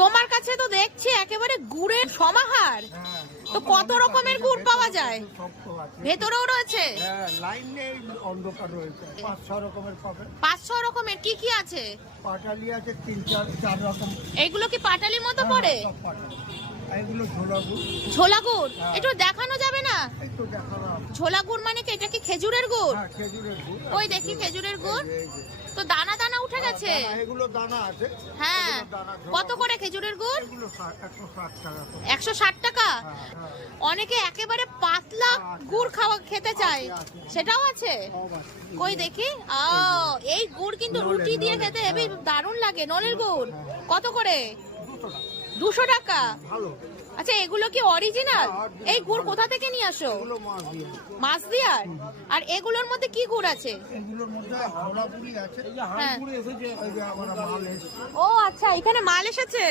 তোমার কাছে তো দেখছি একেবারে গুড়ের সমাহার। তো কত রকমের গুড় পাওয়া যায়? ভেতরেও রয়েছে? লাইন নেই, অন্ধকার রয়েছে। 5-6 রকমের পাবে। 5-6 রকমের কি কি আছে? পাটালি আছে 3-4 রকম। এইগুলো কি পাটালির মতো পড়ে? এগুলো ঝোলা গুড়। ঝোলা গুড় একটু দেখানো যাবে না? একটু দেখানো। ঝোলা গুড় মানে কি? এটা কি খেজুরের গুড়? হ্যাঁ, খেজুরের গুড়। ওই দেখি খেজুরের গুড়। তো দানা দানা উঠে গেছে। এগুলো দানা আছে। হ্যাঁ, কত করে খেজুরের গুড়? এগুলো 160 টাকা। 160 টাকা। অনেকে একেবারে পাতলা গুড় খেতে চায়, সেটাও আছে? কই দেখি। এই গুড় কিন্তু রুটি দিয়ে খেতে হেবি দারুণ লাগে। নলের গুড় কত করে? 200 টাকা। ভালো। আচ্ছা, এগুলো কি অরিজিনাল? এই গুড় কোথা থেকে নিয়ে আসো? এগুলো মাছদিয়ার। আর এগুলোর মধ্যে কি গুড় আছে? এগুলোর মধ্যে ঝোলা গুড়ি আছে। হ্যাঁ। এই যে আমরা মাল এসেছে। ও আচ্ছা, এখানে মাল এসেছে।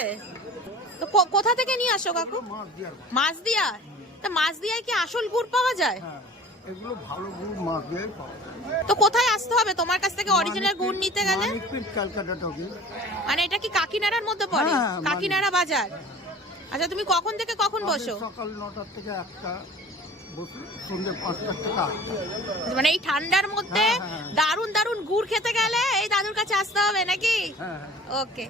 তো কোথা থেকে নিয়ে আসো কাকু? মাছদিয়া। তা মাছদিয়ায় কি আসল গুড় পাওয়া যায়? হ্যাঁ, এগুলো ভালো গুড় মাছদিয়ায় পাওয়া যায়। তো কোথায় আসতে হবে তোমার কাছ থেকে অরিজিনাল গুড় নিতে গেলে? মানিকপীর, ক্যালকাটা টকি। মানে এটা কি কাকিনাড়ার মধ্যে পড়ে? হ্যাঁ, কাকিনাড়া বাজার। আচ্ছা, তুমি কখন থেকে কখন বসো? সকাল 9টা থেকে 1টা বসি, সন্ধ্যে 5টা থেকে 8টা। মানে এই ঠান্ডার মধ্যে হ্যাঁ। দারুণ দারুণ গুড় খেতে গেলে এই দাদুর কাছে আসতে হবে নাকি? হ্যাঁ। ওকে।